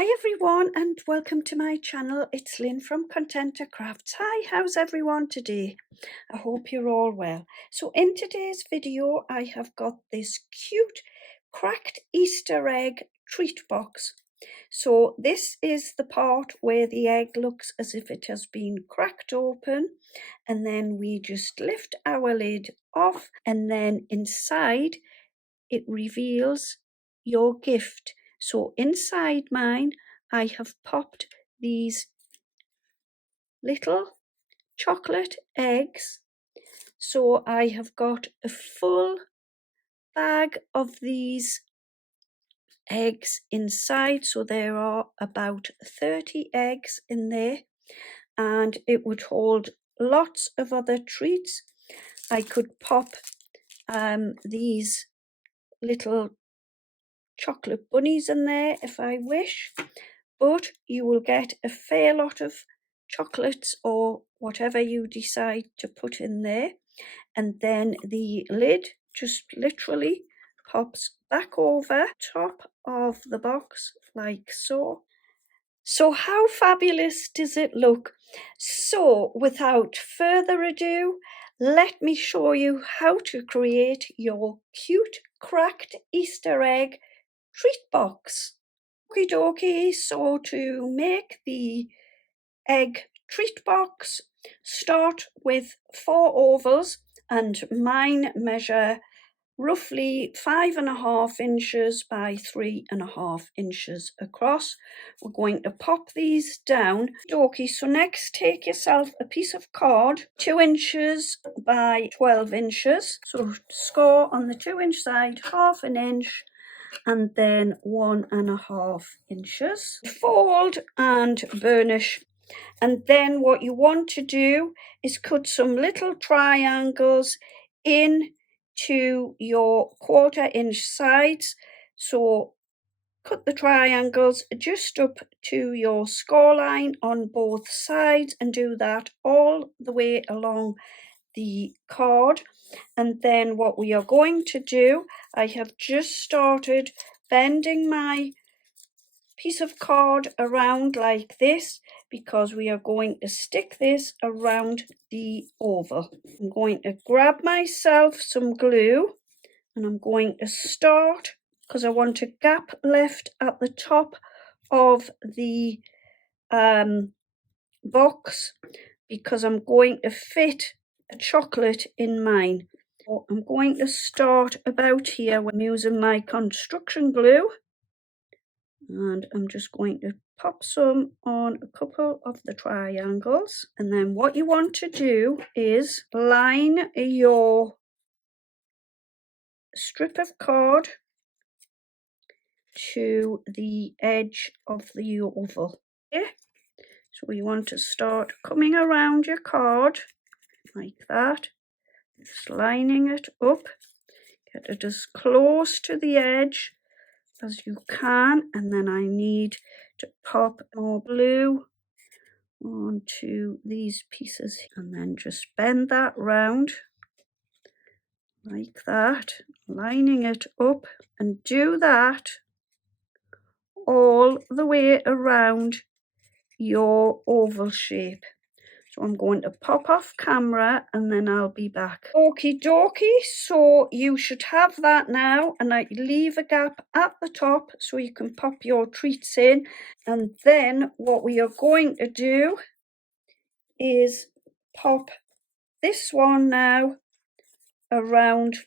Hi everyone and welcome to my channel. It's Lynn from Contenta Crafts. Hi, how's everyone today? I hope you're all well. So in today's video I have got this cute cracked Easter egg treat box. So this is the part where the egg looks as if it has been cracked open, and then we just lift our lid off, and then inside it reveals your gift. So inside mine, I have popped these little chocolate eggs. So I have got a full bag of these eggs inside. So there are about 30 eggs in there, and it would hold lots of other treats. I could pop these little chocolate bunnies in there if I wish, but you will get a fair lot of chocolates or whatever you decide to put in there, and then the lid just literally pops back over top of the box like so. So how fabulous does it look? So without further ado, let me show you how to create your cute cracked Easter egg treat box. Okie dokie, so to make the egg treat box, start with 4 ovals, and mine measure roughly 5.5 inches by 3.5 inches across. We're going to pop these down. Okay, so next take yourself a piece of card 2 inches by 12 inches. So score on the 2-inch side 1/2 inch and then 1.5 inches. Fold and burnish. And then what you want to do is cut some little triangles in to your 1/4 inch sides. So cut the triangles just up to your score line on both sides and do that all the way along the card. And then what we are going to do, I have just started bending my piece of card around like this because we are going to stick this around the oval. I'm going to grab myself some glue and I'm going to start, because I want a gap left at the top of the box, because I'm going to fit a chocolate in mine. So I'm going to start about here when using my construction glue, and I'm just going to pop some on a couple of the triangles. And then what you want to do is line your strip of card to the edge of the oval. Okay? So you want to start coming around your card like that, just lining it up, get it as close to the edge as you can, and then I need to pop more glue onto these pieces and then just bend that round like that, lining it up, and do that all the way around your oval shape. So I'm going to pop off camera and then I'll be back. Okie dokie, so you should have that now, and I leave a gap at the top so you can pop your treats in. And then what we are going to do is pop this one now around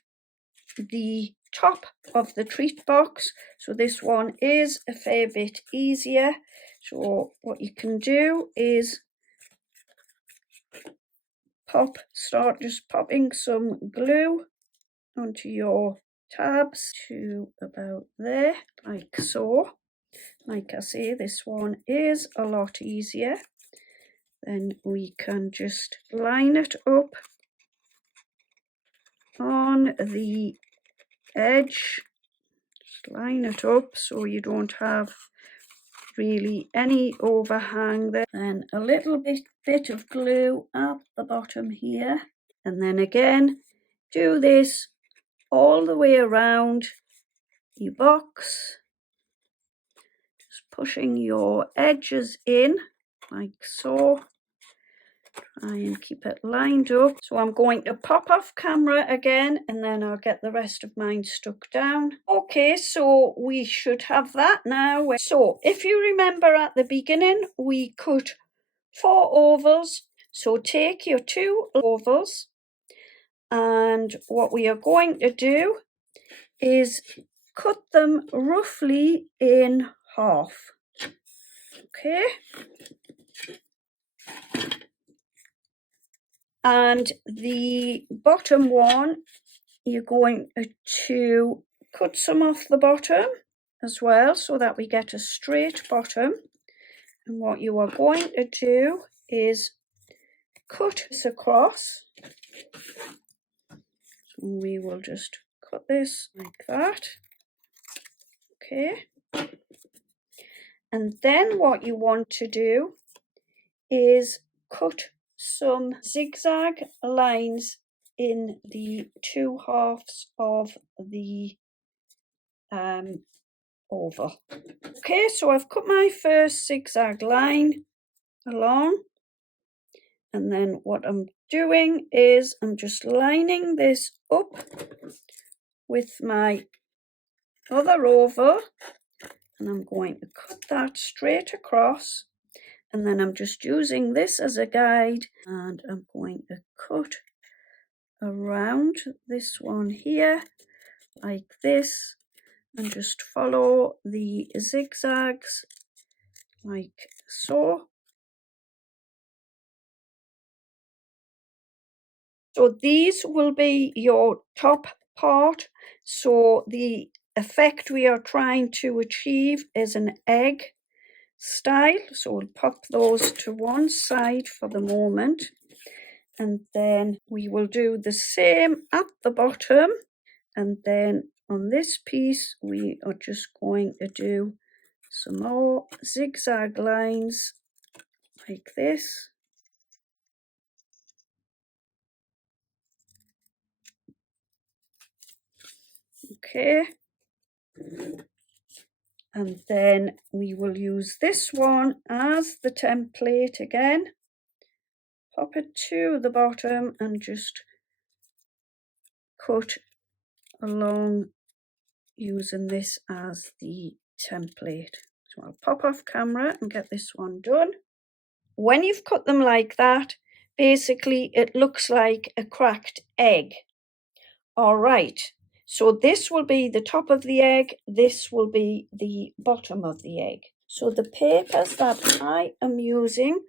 the top of the treat box. So this one is a fair bit easier. So what you can do is start just popping some glue onto your tabs to about there, like so. Like I say, this one is a lot easier. Then we can just line it up on the edge. Just line it up so you don't have really any overhang there. Then a little bit of glue at the bottom here, and then again do this all the way around your box. Just pushing your edges in like so. Try and keep it lined up. So I'm going to pop off camera again and then I'll get the rest of mine stuck down. Okay, so we should have that now. So if you remember at the beginning, we cut 4 ovals. So take your 2 ovals, and what we are going to do is cut them roughly in half. Okay. And the bottom one, you're going to cut some off the bottom as well so that we get a straight bottom. And what you are going to do is cut this across. We will just cut this like that. Okay. And then what you want to do is cut some zigzag lines in the 2 halves of the oval. Okay, so I've cut my first zigzag line along, and then what I'm doing is I'm just lining this up with my other oval, and I'm going to cut that straight across, and then I'm just using this as a guide, and I'm going to cut around this one here like this, and just follow the zigzags like so. So these will be your top part. So the effect we are trying to achieve is an egg style. So we'll pop those to one side for the moment. And then we will do the same at the bottom. And then on this piece, we are just going to do some more zigzag lines like this. Okay. And then we will use this one as the template again. Pop it to the bottom and just cut along using this as the template. So I'll pop off camera and get this one done. When you've cut them like that, basically it looks like a cracked egg. All right, so this will be the top of the egg, this will be the bottom of the egg. So the papers that I am using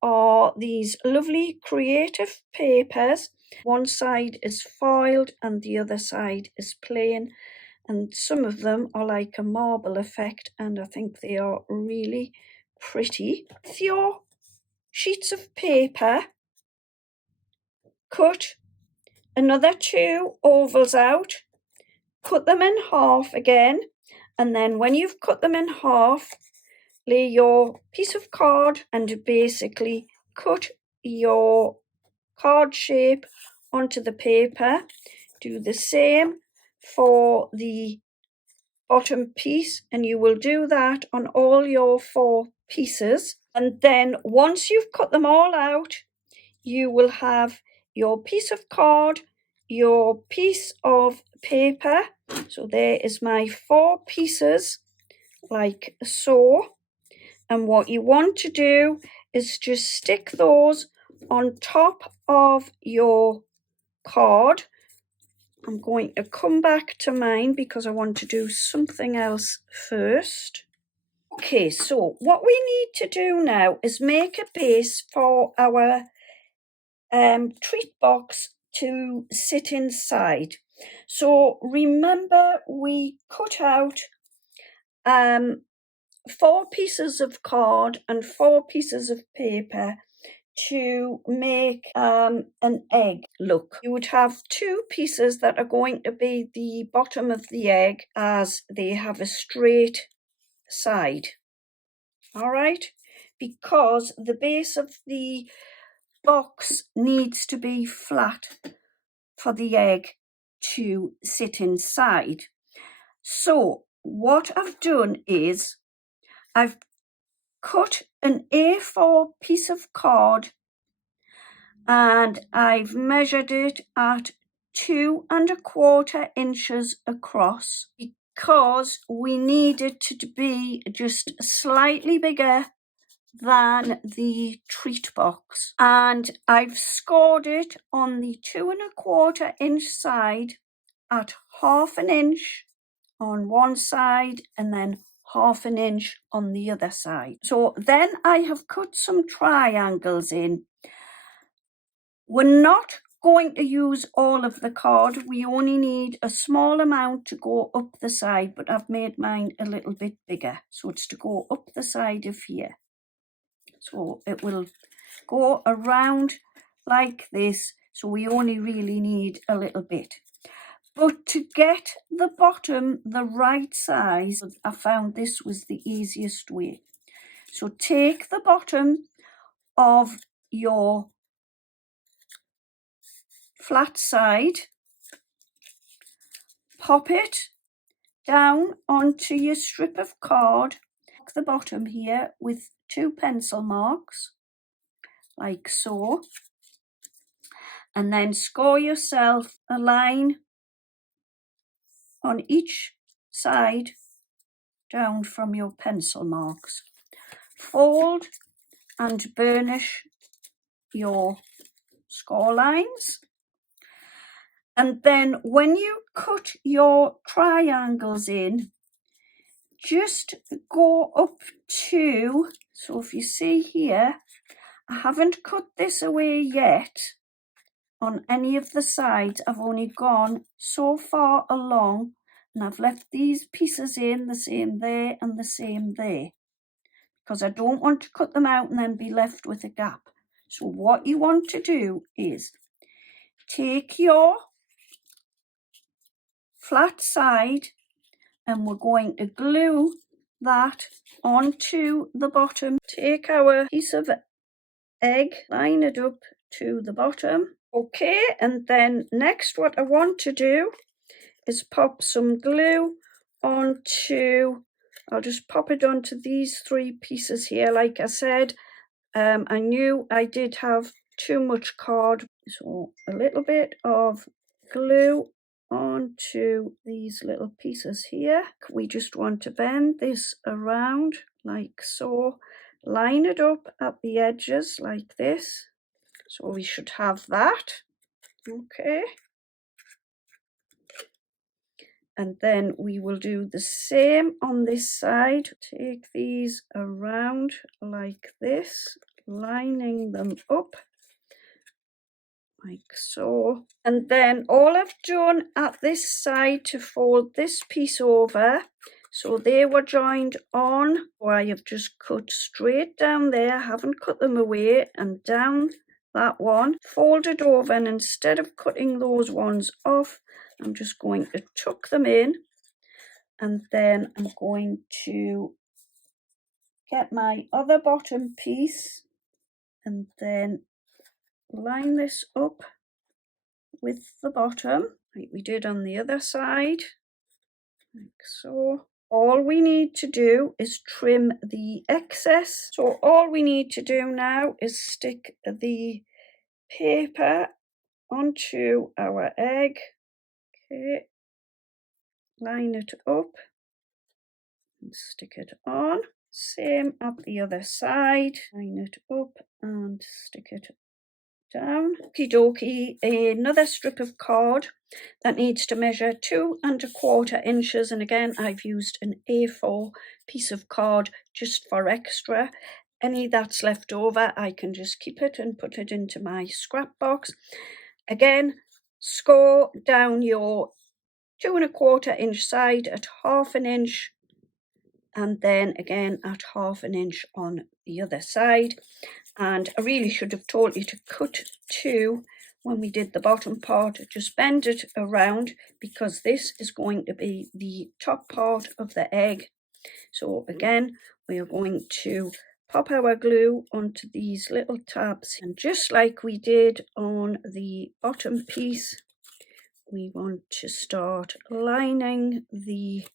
are these lovely creative papers. One side is foiled and the other side is plain, and some of them are like a marble effect, and I think they are really pretty. With your sheets of paper, cut another 2 ovals out, cut them in half again, and then when you've cut them in half, lay your piece of card and basically cut your card shape onto the paper. Do the same for the bottom piece, and you will do that on all your 4 pieces. And then once you've cut them all out, you will have your piece of card, your piece of paper. So there is my 4 pieces like so. And what you want to do is just stick those on top of your card. I'm going to come back to mine because I want to do something else first. Okay, so what we need to do now is make a base for our treat box to sit inside. So remember, we cut out 4 pieces of card and 4 pieces of paper to make an egg look. You would have 2 pieces that are going to be the bottom of the egg, as they have a straight side. All right, because the base of the box needs to be flat for the egg to sit inside. So what I've done is I've cut an A4 piece of card and I've measured it at 2¼ inches across because we need it to be just slightly bigger than the treat box, and I've scored it on the 2¼ inch side at 1/2 inch on one side and then 1/2 inch on the other side. So then I have cut some triangles in. We're not going to use all of the card. We only need a small amount to go up the side, but I've made mine a little bit bigger. So it's to go up the side of here. So it will go around like this. So we only really need a little bit. But to get the bottom the right size, I found this was the easiest way. So take the bottom of your flat side, pop it down onto your strip of card, mark the bottom here with 2 pencil marks, like so, and then score yourself a line on each side down from your pencil marks. Fold and burnish your score lines. And then when you cut your triangles in, just go up to, so if you see here, I haven't cut this away yet on any of the sides. I've only gone so far along and I've left these pieces in, the same there and the same there, because I don't want to cut them out and then be left with a gap. So what you want to do is take your flat side and we're going to glue that onto the bottom. Take our piece of egg, line it up to the bottom. Okay, and then next what I want to do is pop some glue onto, I'll just pop it onto these 3 pieces here. Like I said, I knew I did have too much card, so a little bit of glue onto these little pieces here. We just want to bend this around like so, line it up at the edges like this. So we should have that. Okay. And then we will do the same on this side. Take these around like this, lining them up like so. And then all I've done at this side to fold this piece over, so they were joined on, I have just cut straight down there, haven't cut them away, and down that one, fold it over, and instead of cutting those ones off, I'm just going to tuck them in, and then I'm going to get my other bottom piece and then line this up with the bottom like we did on the other side, like so. All we need to do is trim the excess. So all we need to do now is stick the paper onto our egg. Okay, line it up and stick it on. Same at the other side, line it up and stick it down. Okie dokie, another strip of card that needs to measure 2¼ inches, and again I've used an A4 piece of card just for extra. Any that's left over I can just keep it and put it into my scrap box. Again, score down your 2¼ inch side at 1/2 inch, and then again at 1/2 inch on the other side. And I really should have told you to cut 2 when we did the bottom part. Just bend it around because this is going to be the top part of the egg. So again, we are going to pop our glue onto these little tabs, and just like we did on the bottom piece, we want to start lining the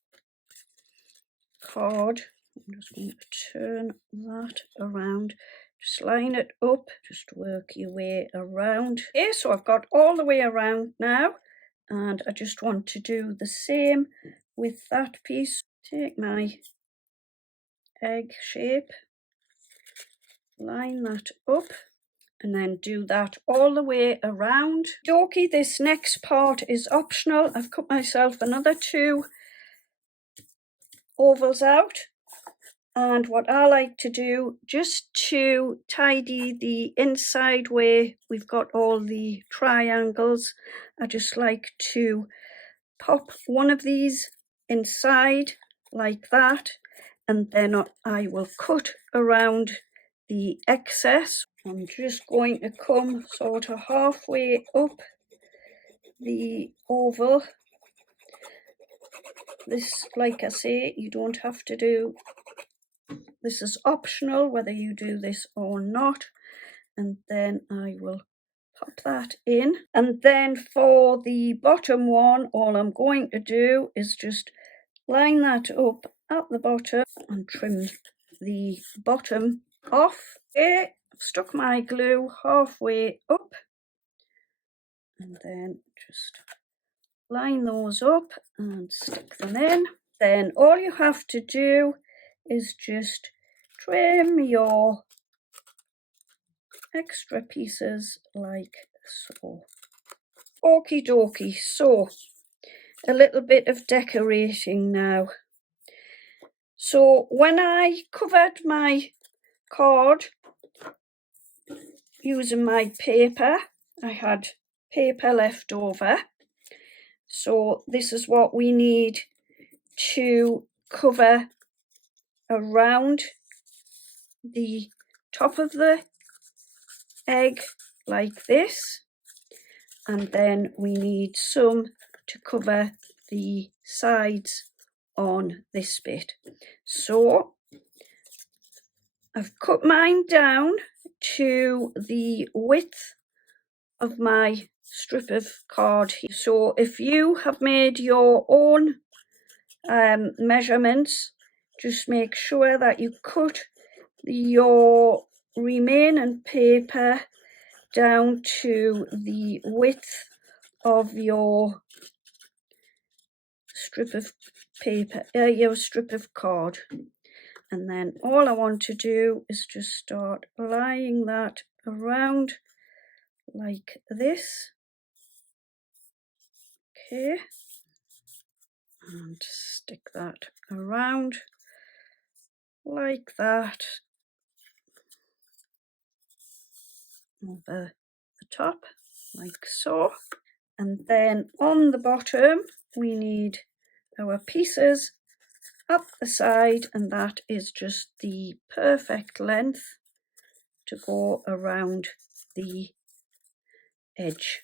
card I'm just going to turn that around. Just line it up, just work your way around. Okay, so I've got all the way around now, and I just want to do the same with that piece. Take my egg shape, line that up, and then do that all the way around. Dokie, this next part is optional. I've cut myself another 2 ovals out. And what I like to do, just to tidy the inside where we've got all the triangles, I just like to pop one of these inside like that, and then I will cut around the excess. I'm just going to come sort of halfway up the oval. This, like I say, you don't have to do. This is optional whether you do this or not. And then I will pop that in. And then for the bottom one, all I'm going to do is just line that up at the bottom and trim the bottom off. Okay, I've stuck my glue halfway up, and then just line those up and stick them in. Then all you have to do is just trim your extra pieces like so. Okie dokie, so a little bit of decorating now. So when I covered my card using my paper, I had paper left over. So this is what we need to cover around the top of the egg like this, and then we need some to cover the sides on this bit. So I've cut mine down to the width of my strip of card here. So if you have made your own measurements, just make sure that you cut your remaining paper down to the width of your strip of paper, your strip of card. And then all I want to do is just start laying that around like this. Okay, and stick that around like that over the top, like so. And then on the bottom we need our pieces up the side, and that is just the perfect length to go around the edge.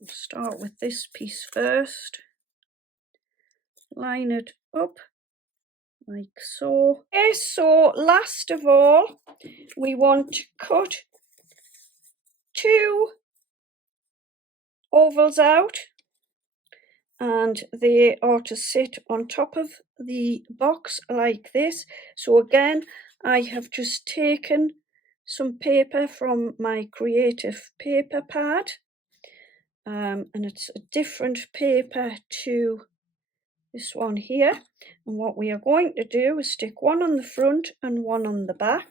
We'll start with this piece first, line it up like so. Okay, so last of all we want to cut 2 ovals out, and they are to sit on top of the box like this. So again, I have just taken some paper from my creative paper pad, and it's a different paper to this one here. And what we are going to do is stick one on the front and one on the back,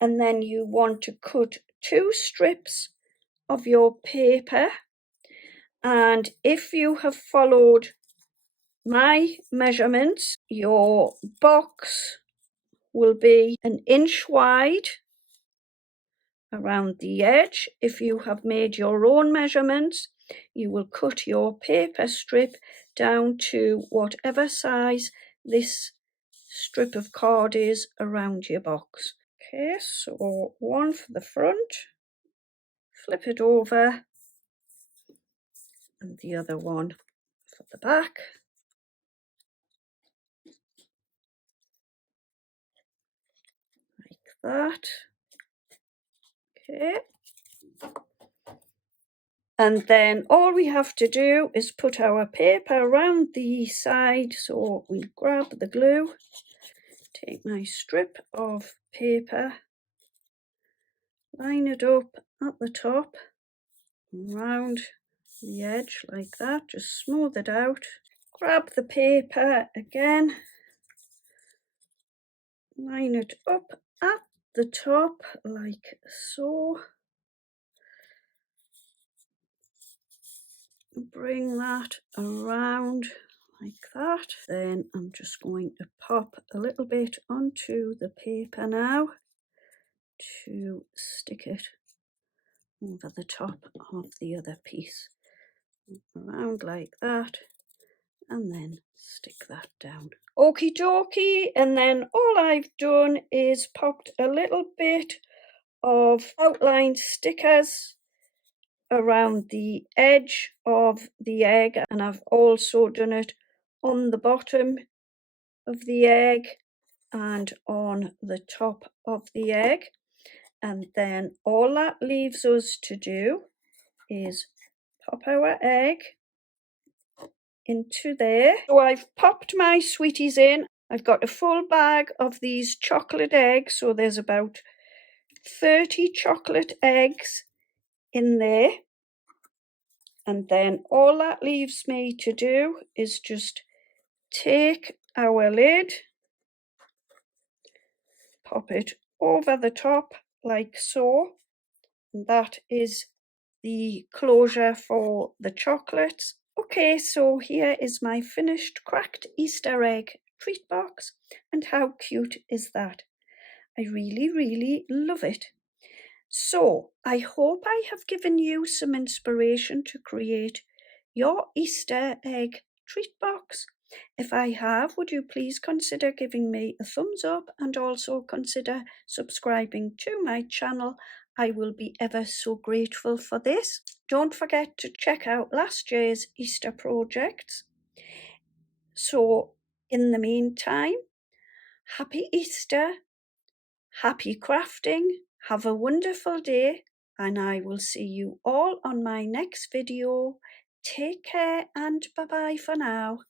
and then you want to cut 2 strips of your paper. And if you have followed my measurements, your box will be 1 inch wide around the edge. If you have made your own measurements, you will cut your paper strip down to whatever size this strip of card is around your box. Okay, so one for the front, flip it over, and the other one for the back. Like that. Okay. And then all we have to do is put our paper around the side. So we grab the glue take my strip of paper, line it up at the top, round the edge like that, just smooth it out. Grab the paper again, line it up at the top like so. Bring that around like that. Then I'm just going to pop a little bit onto the paper now to stick it over the top of the other piece. Around like that, and then stick that down. Okie dokie, and then all I've done is popped a little bit of outline stickers around the edge of the egg, and I've also done it on the bottom of the egg and on the top of the egg. And then all that leaves us to do is pop our egg into there. So I've popped my sweeties in. I've got a full bag of these chocolate eggs, so there's about 30 chocolate eggs in there. And then all that leaves me to do is just take our lid, pop it over the top like so. And that is the closure for the chocolates. Okay, so here is my finished cracked Easter egg treat box, and how cute is that? I really love it. So I hope I have given you some inspiration to create your Easter egg treat box. If I have, would you please consider giving me a thumbs up and also consider subscribing to my channel? I will be ever so grateful for this. Don't forget to check out last year's Easter projects. So in the meantime, happy Easter, happy crafting, have a wonderful day, and I will see you all on my next video. Take care and bye-bye for now.